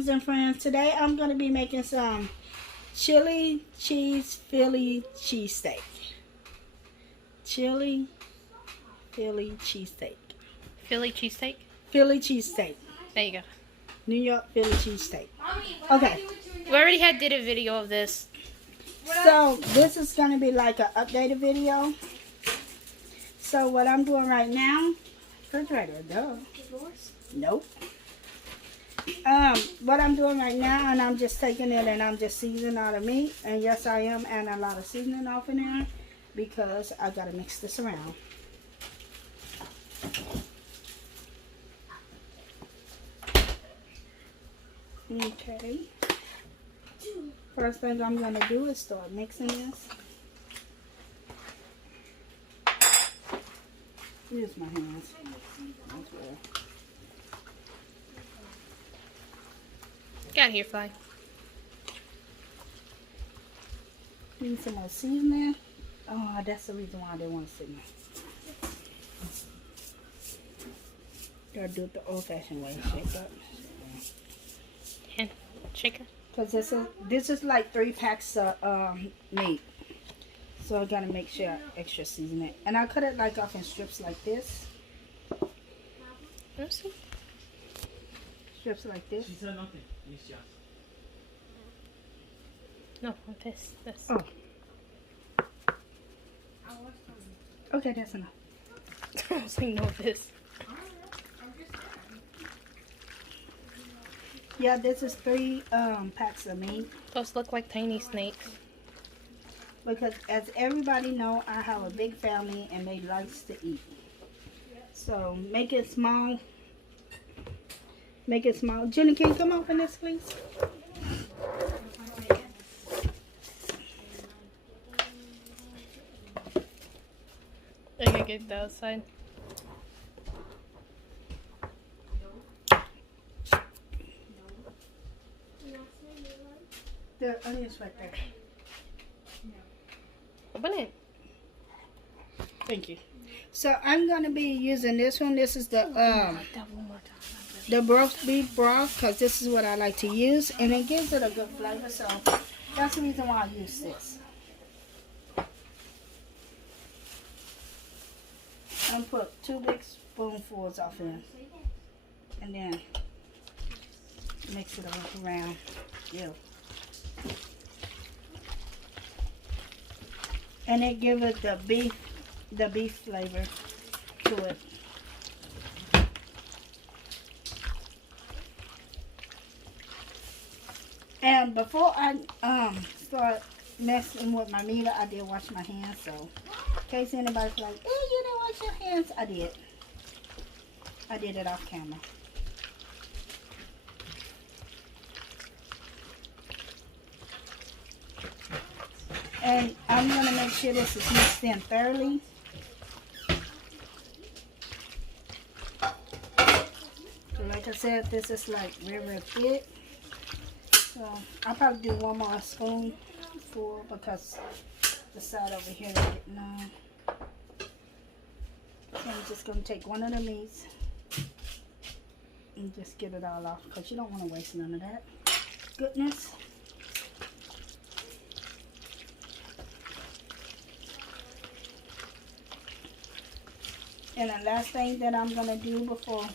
family and friends. Today I'm going to be making some chili cheese Philly cheesesteak. Chili Philly cheesesteak. Philly cheesesteak? Philly cheesesteak. There you go. New York Philly cheesesteak. Okay. We already did a video of this. So this is going to be like an updated video. So what I'm doing right now, refrigerator, duh. Nope. What I'm doing right now, and I'm just taking it and I'm just seasoning all the meat. And yes, I am adding a lot of seasoning off in there because I gotta mix this around. Okay. First thing I'm gonna do is start mixing this. Use my hands. Okay. Get out of here, Fly. Need some more seasoning. Oh, that's the reason why I didn't want to season. Gotta do it the old-fashioned way. Shake up. And shaker. Cause this is like 3 packs of meat, so I gotta make sure I extra season it. And I cut it like off in strips like this. Strips like this. She said nothing. Yes, yes. No, this. Oh. Okay, that's enough. I was like, no, this. Yeah, this is 3 packs of meat. Those look like tiny snakes. Because as everybody know, I have a big family and they likes to eat. So make it small. Make it small. Jenny, can you come open this, please? I gotta get the outside. The onions right there. Open it. Thank you. So I'm gonna be using this one. This is the roast beef broth, because this is what I like to use, and it gives it a good flavor. So that's the reason why I use this. I'm gonna put 2 big spoonfuls off in, and then mix it all around. Yeah. And it gives it the beef flavor to it. And before I start messing with my meat, I did wash my hands. So in case anybody's like, "Hey, you didn't wash your hands," I did. I did it off camera. And I'm going to make sure this is mixed in thoroughly. So like I said, this is like real thick. So I'll probably do 1 more spoonful because the side over here is getting on. So I'm just going to take one of the meats and just get it all off because you don't want to waste none of that goodness. And the last thing that I'm going to do before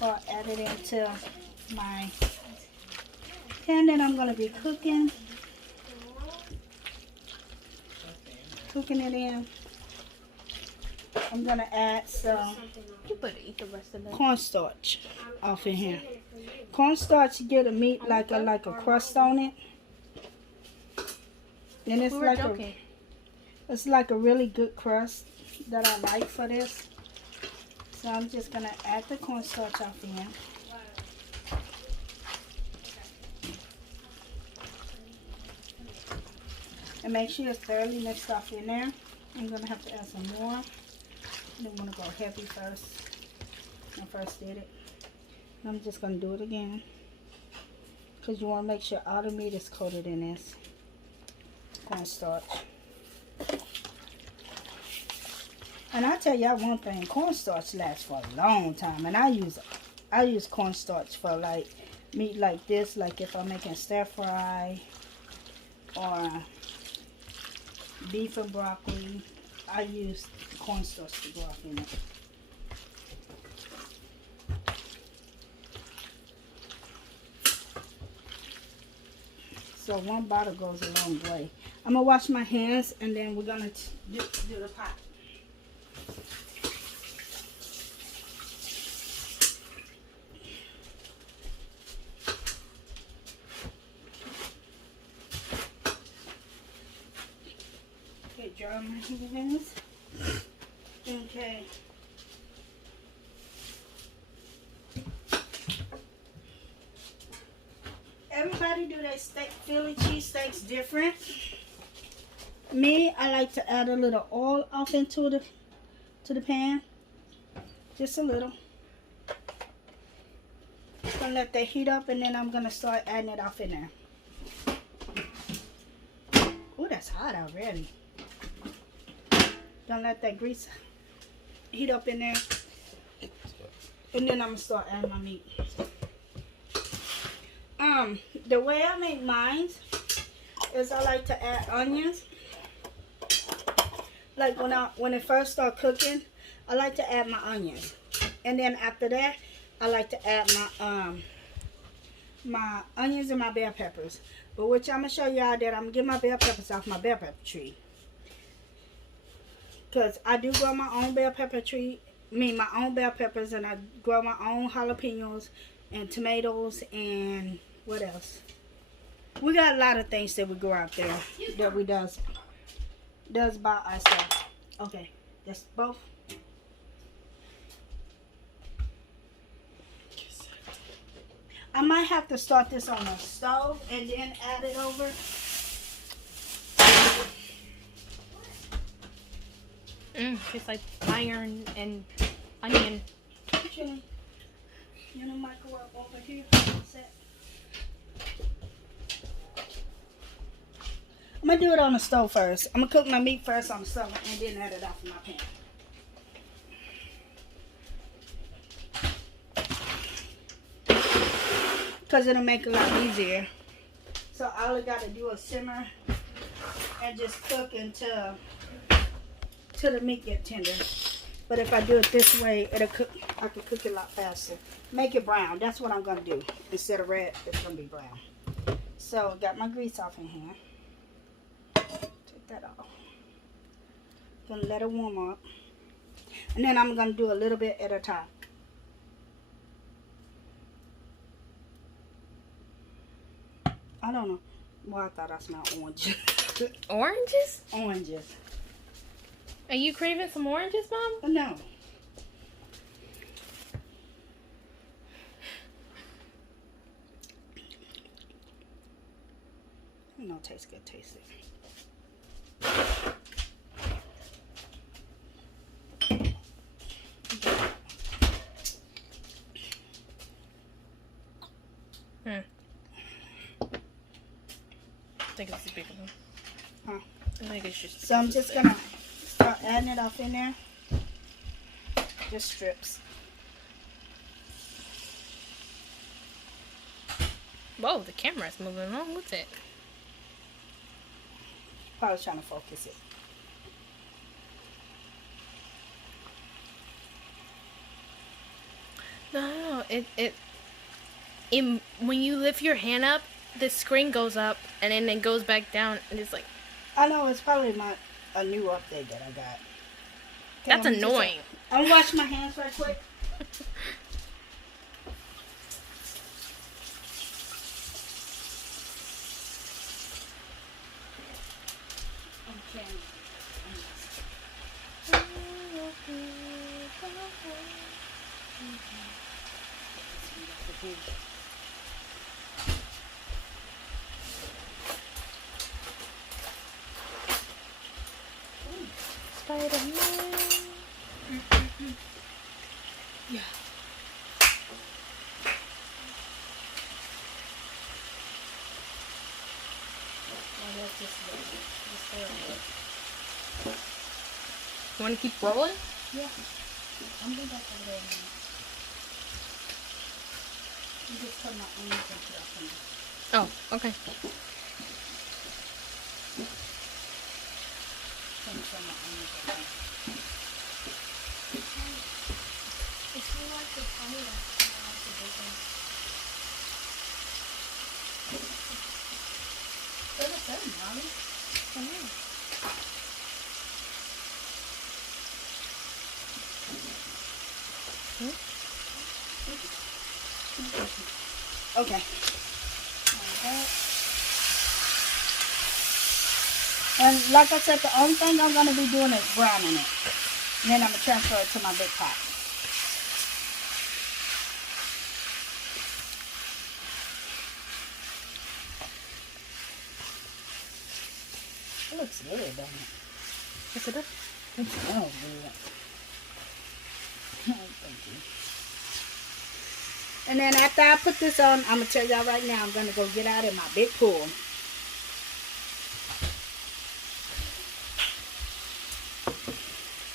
I add it into my pan that I'm going to be cooking it in, I'm going to add some You better eat the rest of it. cornstarch off in here. Cornstarch get a meat like a crust on it. And it's it's like a really good crust that I like for this. So I'm just going to add the cornstarch off in. And make sure it's thoroughly mixed off in there. I'm going to have to add some more. I didn't want to go heavy first when I first did it. I'm just going to do it again. Because you want to make sure all the meat is coated in this cornstarch. And I tell y'all one thing, cornstarch lasts for a long time. And I use cornstarch for like meat like this, like if I'm making stir fry or beef and broccoli, I use cornstarch to go off in it. So one bottle goes a long way. I'm gonna wash my hands and then we're gonna do the pot. Okay, dry my hands. Okay. Everybody do their steak, Philly cheesesteaks different. Me, I like to add a little oil off into the pan. Just a little. Gonna let that heat up and then I'm gonna start adding it off in there. Oh, that's hot already. Gonna let that grease heat up in there. And then I'm gonna start adding my meat. The way I make mine is I like to add onions. Like when it first start cooking, I like to add my onions, and then after that, I like to add my onions and my bell peppers. But which I'm gonna show y'all that I'm gonna get my bell peppers off my bell pepper tree, cause I do grow my own bell pepper tree. My own bell peppers, and I grow my own jalapenos and tomatoes and what else? We got a lot of things that we grow out there that we does by ourselves. Okay, that's both. I might have to start this on the stove and then add it over. Just like iron and onion. You know, microwave over here. Set. I'm gonna do it on the stove first. I'm gonna cook my meat first on the stove and then add it off in my pan. Because it'll make it a lot easier. So all I gotta do is simmer and just cook until the meat get tender. But if I do it this way, I can cook it a lot faster. Make it brown. That's what I'm gonna do. Instead of red, it's gonna be brown. So got my grease off in here. Take that off. Gonna let it warm up. And then I'm gonna do a little bit at a time. I don't know. Well, I thought I smelled oranges. Oranges? Oranges. Are you craving some oranges, Mom? No. No, tastes good. Taste it. I think it's a big one. Huh? I think it's just. So I'm just gonna start adding it off in there. Just strips. Whoa, the camera's moving along with it. Probably trying to focus it. No, it when you lift your hand up, the screen goes up and then it goes back down, and it's like. I know, it's probably a new update that I got. That's annoying. I'm gonna wash my hands right quick. Spider-Man. Yeah. You want to keep rolling? Yeah. I'm going back over there now. You just put my onions into that thing. Oh, okay. Put some of my onions in there. If you like the honey, I like the bacon. What is that, Mommy? Come on. Okay. And like I said, the only thing I'm going to be doing is browning it. And then I'm going to transfer it to my big pot. It looks good, doesn't it? Yes, it does. It smells good. Thank you. And then after I put this on, I'm going to tell y'all right now, I'm going to go get out in my big pool.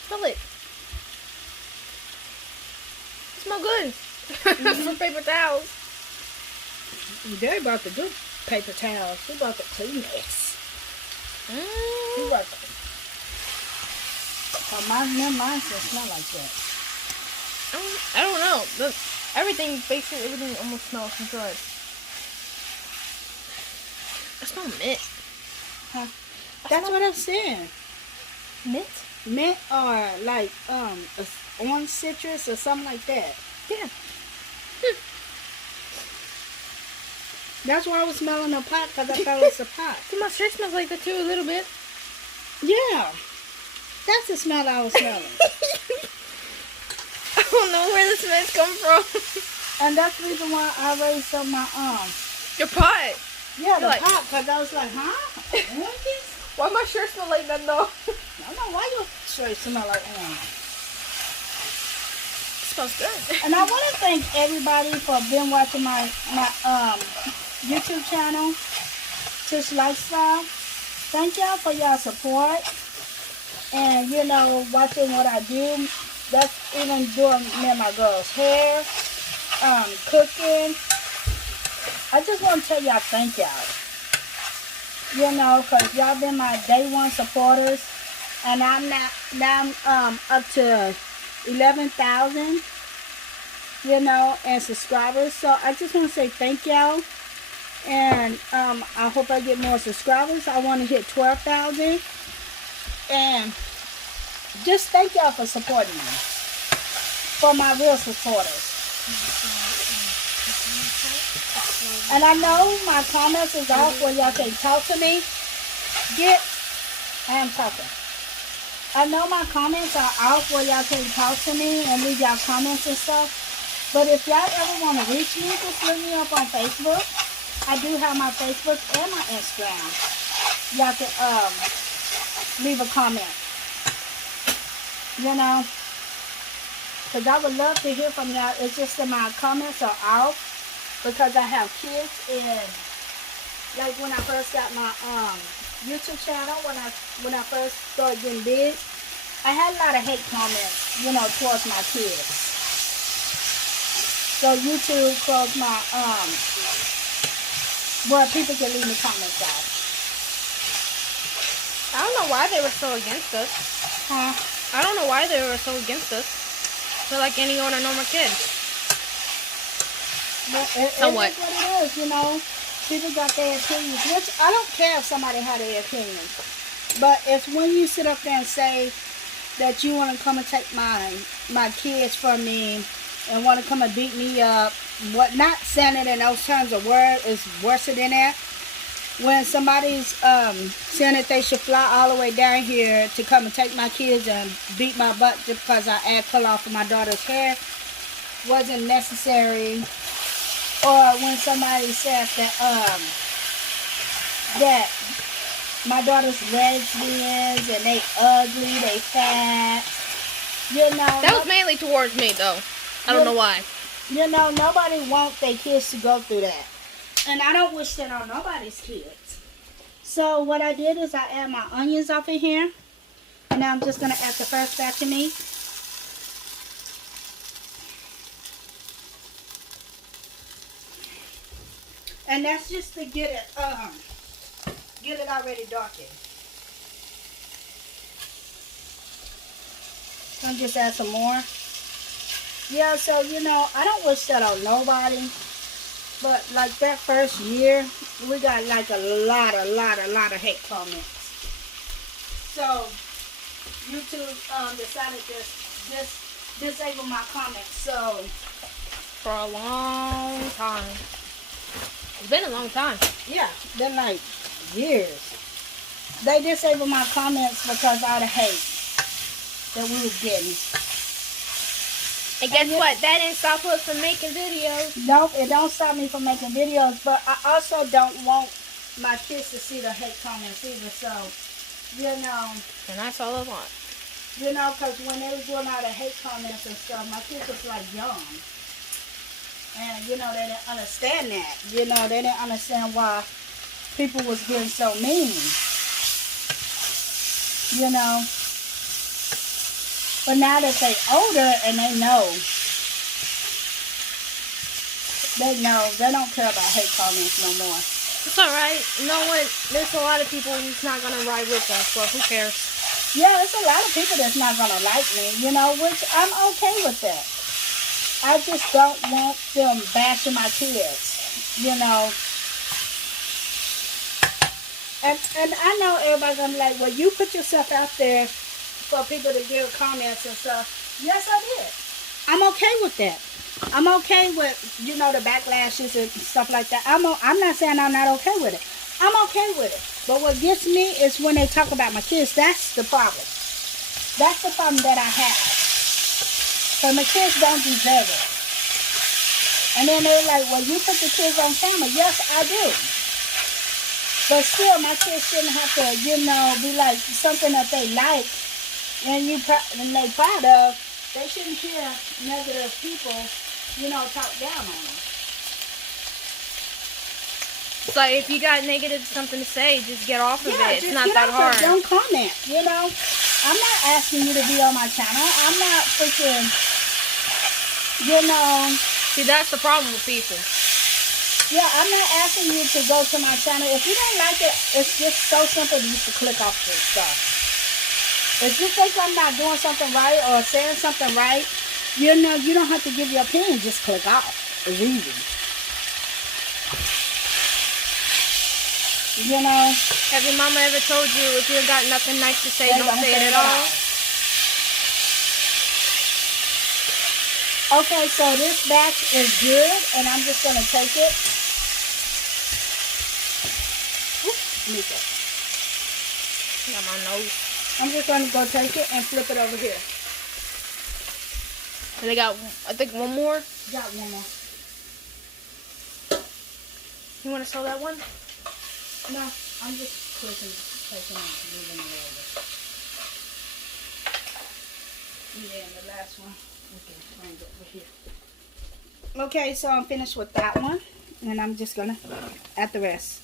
Smell it. It smells good. For paper towels. They bought the good paper towels. He bought the Kleenex. He Mm. bought the... Oh, mine still smell like that. I don't know. Look, everything, basically everything almost smells from good. I smell mint. Huh? That's what I'm saying. Mint? Mint or like orange citrus or something like that. Yeah. That's why I was smelling the pot, because I thought it was a pot. See, my shirt smells like that too, a little bit. Yeah. That's the smell I was smelling. I don't know where the smells come from. And that's the reason why I raised up my Your pot. yeah, the Like- pot, because I was like, huh? Oranges? Why my shirt smell like that though? I don't know why your shirt smell like orange. It smells good. And I want to thank everybody for being watching my YouTube channel, Tish Lifestyle. Thank y'all for y'all support. And, you know, watching what I do. That's even doing me and my girl's hair, cooking. I just want to tell y'all thank y'all. You know, because y'all been my day one supporters. And I'm up to 11,000, you know, and subscribers. So I just want to say thank y'all. And I hope I get more subscribers. I want to hit 12,000. And just thank y'all for supporting me. For my real supporters. And I know my comments is off where y'all can talk to me. I am talking. I know my comments are off where y'all can talk to me and leave y'all comments and stuff. But if y'all ever want to reach me, just look me up on Facebook. I do have my Facebook and my Instagram. Y'all can leave a comment. You know, because I would love to hear from y'all. It's just that my comments are off because I have kids. And like when I first got my YouTube channel, when I first started getting big, I had a lot of hate comments, you know, towards my kids. So YouTube closed my where people can leave me comments out. I don't know why they were so against us. Huh? I don't know why they were so against us. They're like any other normal kid. But it is Somewhat. what it is, you know. People got their opinions, which I don't care if somebody had their opinions. But it's when you sit up there and say that you want to come and take my kids from me and want to come and beat me up, what not saying it in those terms of word is worse than that. When somebody's saying that they should fly all the way down here to come and take my kids and beat my butt just because I add color off of my daughter's hair wasn't necessary. Or when somebody says that my daughter's lesbians and they ugly, they fat, you know. That was mainly towards me though. I don't know why. You know, nobody wants their kids to go through that. And I don't wish that on nobody's kids. So what I did is I add my onions up in here. And now I'm just going to add the first batch of meat. And that's just to get it already darkened. I'm just add some more. Yeah, so you know, I don't wish that on nobody, but like that first year, we got like a lot of hate comments. So YouTube decided to disable my comments. So For a long time. It's been a long time. yeah, been like years. They disabled my comments because of the hate that we was getting. And guess what? That didn't stop us from making videos. Nope, it don't stop me from making videos, but I also don't want my kids to see the hate comments either. So, you know, And that's all I want. you know, because when they were doing all the hate comments and stuff, my kids was like young. And, you know, they didn't understand that. You know, they didn't understand why people was getting so mean. You know. But now that they older and they know, they don't care about hate comments no more. It's alright. You know what? There's a lot of people who's not gonna ride with us, so who cares? Yeah, there's a lot of people that's not going to like me, you know, which I'm okay with that. I just don't want them bashing my kids, you know. And I know everybody's going to be like, well, you put yourself out there for people to give comments and stuff. Yes, I did. I'm okay with that. I'm okay with, you know, the backlashes and stuff like that. I'm not saying I'm not okay with it. I'm okay with it. But what gets me is when they talk about my kids. That's the problem. That's the problem that I have. So my kids don't deserve it. And then they're like, well, you put the kids on camera. Yes, I do. But still, my kids shouldn't have to, you know, be like something that they like and they proud of. They shouldn't hear negative people, you know, talk down on them. It's like if you got negative something to say, just get off of it. It's not get that off it. hard. Don't comment, you know. I'm not asking you to be on my channel. I'm not freaking, you know. See, that's the problem with people. Yeah, I'm not asking you to go to my channel. If you don't like it, it's just so simple just to click off this stuff. If you think I'm not doing something right or saying something right, you know, you don't have to give your opinion. Just click off. It's easy. You know? Have your mama ever told you if you got nothing nice to say, don't say it at all? Okay, so this batch is good, and I'm just going to take it. Nika. Got my nose. I'm just going to go take it and flip it over here. And they got, I think, one more. Got one more. You want to sell that one? No, I'm just taking and moving it over. Yeah, and the last one. Okay, bring it over here. Okay, so I'm finished with that one. And I'm just going to add the rest.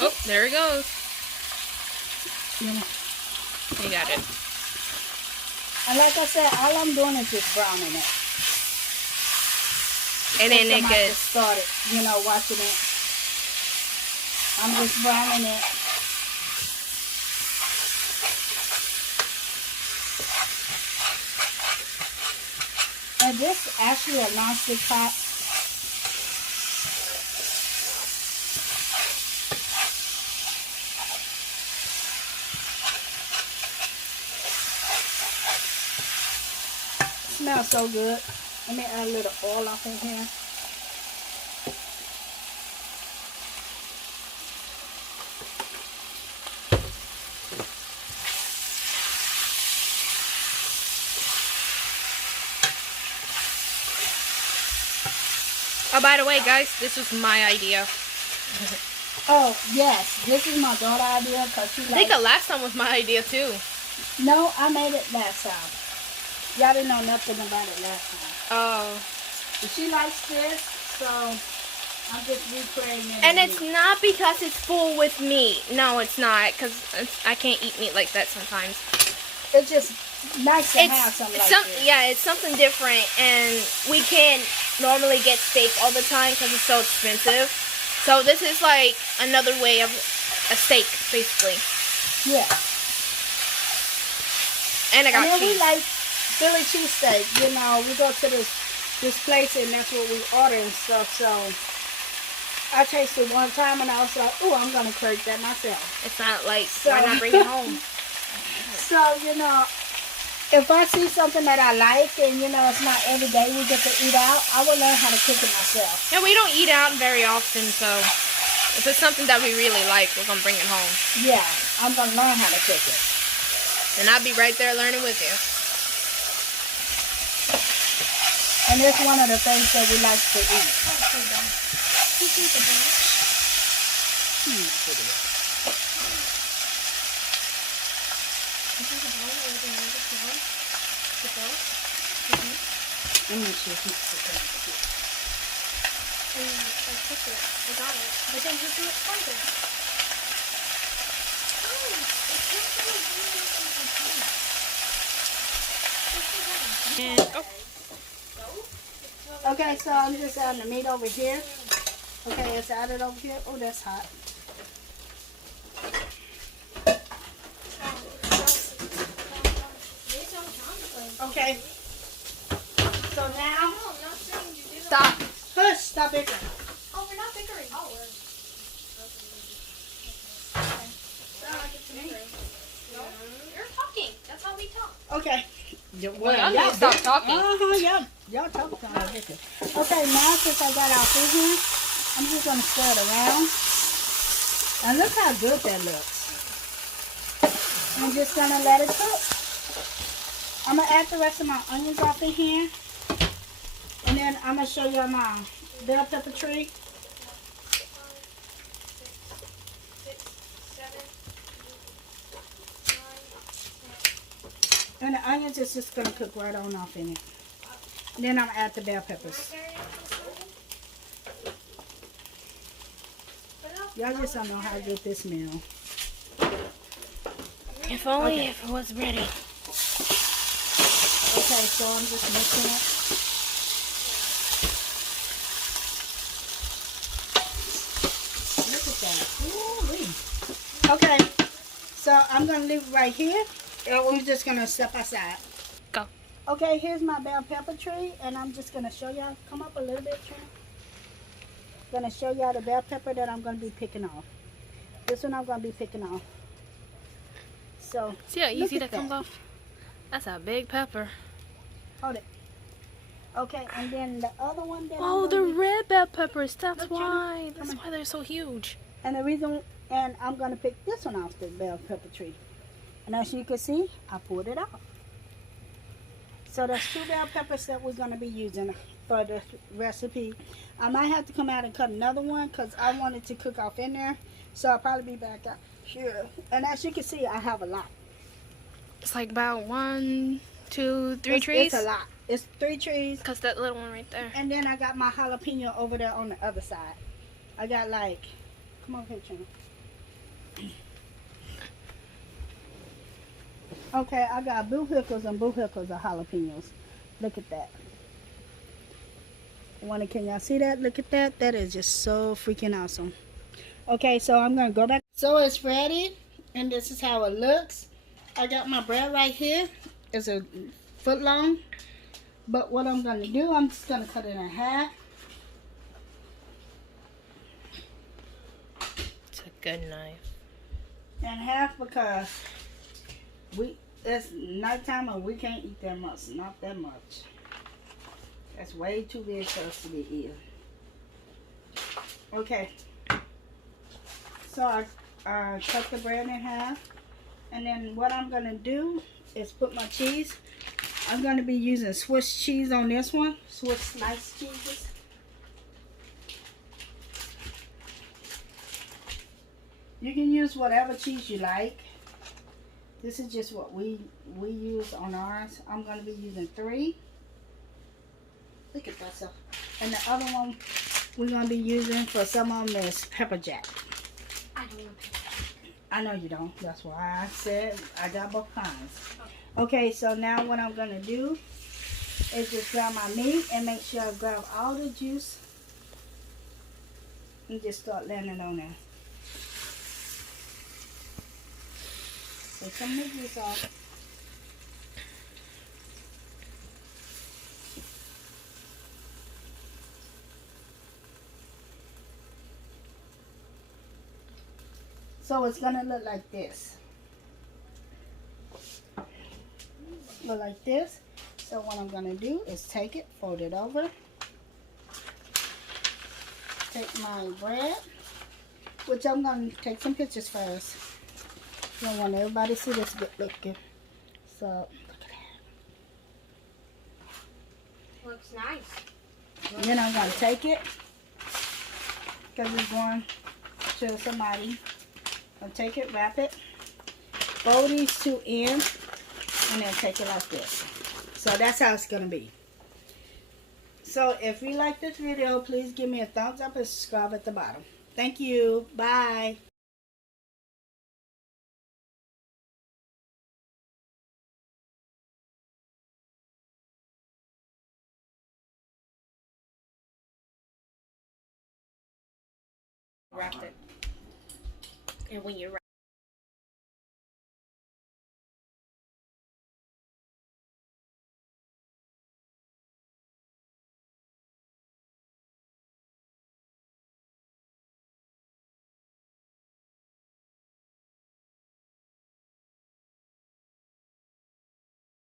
Oh, there it goes. Yeah. You got it. And like I said, all I'm doing is just browning it. And then it Somebody gets... just started, you know, watching it. I'm just browning it. And this is actually a non-stick pot. Smells so good. Let me add a little oil off in here. Oh, by the way, guys, this was my idea. Oh, yes. This is my daughter's idea because she I think likes... the last time was my idea, too. No, I made it last time. Y'all didn't know nothing about it last time. Oh. But she likes this, so I'm just recreating it. And it's not because it's full with meat. No, it's not, because I can't eat meat like that sometimes. It's just nice to have something like this. Yeah, it's something different, and we can't normally get steak all the time because it's so expensive. So this is like another way of a steak, basically. Yeah. And I got then cheese. we like Philly cheesesteak. You know, we go to this place and that's what we order and stuff. So I tasted one time and I was like, oh, I'm gonna create that myself. It's not like why not bring it home? So you know, if I see something that I like and you know it's not every day we get to eat out, I will learn how to cook it myself. Yeah, we don't eat out very often, so if it's something that we really like, we're gonna bring it home. Yeah, I'm gonna learn how to cook it. And I'll be right there learning with you. And it's one of the things that we like to eat. Let me see if it's okay. I took it. I got it. But then you do it farther. And, Okay, so I'm just adding the meat over here. Okay, it's added over here. Oh, that's hot. Okay. So now, stop. hush, stop it. Oh, we're not bickering. Oh, we're... You're talking. That's how we talk. Okay. Well, y'all need to stop talking. Y'all talk about it. Okay, now since I got our food here, I'm just gonna stir it around. And look how good that looks. I'm just gonna let it cook. I'm gonna add the rest of my onions off in here. And then I'm gonna show you my bell pepper tree. And the onions is just gonna cook right on off in it. And then I'm gonna add the bell peppers. Y'all just don't know how good this meal. If only if it was ready. Okay, so I'm just mixing it. Look at that. Ooh-wee. Okay, so I'm gonna leave it right here. And we're just gonna step aside. Go. Okay, here's my bell pepper tree, and I'm just gonna show y'all. Come up a little bit, Trina. Gonna show y'all the bell pepper that I'm gonna be picking off. This one I'm gonna be picking off. So see how easy that comes off? That's a big pepper. Hold it. Okay, and then the other one that Oh, I'm the gonna be, red bell peppers. That's Look, why. Trina, That's why they're so huge. and the reason, and I'm gonna pick this one off the bell pepper tree. And as you can see, I pulled it off. So there's 2 bell peppers that we're gonna be using for the recipe. I might have to come out and cut another one because I want it to cook off in there. So I'll probably be back out here. And as you can see, I have a lot. It's like about 1, 2, 3 trees. It's a lot. It's 3 trees. Cause that little one right there. And then I got my jalapeno over there on the other side. I got like, come on here, Trina. Okay, I got boo-hickles and boo-hickles of jalapenos. Look at that. Can y'all see that? Look at that. That is just so freaking awesome. Okay, so I'm going to go back. So it's ready, and this is how it looks. I got my bread right here. It's a foot long. But what I'm going to do, I'm just going to cut it in half. It's a good knife. In half because it's nighttime and we can't eat that much. Not that much. That's way too big for us to be eating. Okay. So I cut the bread in half. And then what I'm going to do is put my cheese. I'm going to be using Swiss cheese on this one. Swiss sliced cheeses. You can use whatever cheese you like. This is just what we use on ours. I'm going to be using 3. Look at that stuff. And the other one we're going to be using for some of them is pepper jack. I don't want pepper. I know you don't. That's why I said I got both kinds. Okay, so now what I'm gonna do is just grab my meat and make sure I grab all the juice and just start laying it on there. Take some of the juice off. So it's gonna look like this. Look like this. So what I'm gonna do is take it, fold it over. Take my bread, which I'm gonna take some pictures first. I want everybody to see this good looking. So look at that. Looks nice. And then I'm gonna take it because it's going to somebody. I'll take it, wrap it, fold these two in, and then take it like this. So that's how it's gonna be. So if you like this video, please give me a thumbs up and subscribe at the bottom. Thank you. Bye. Wrapped it. And when you're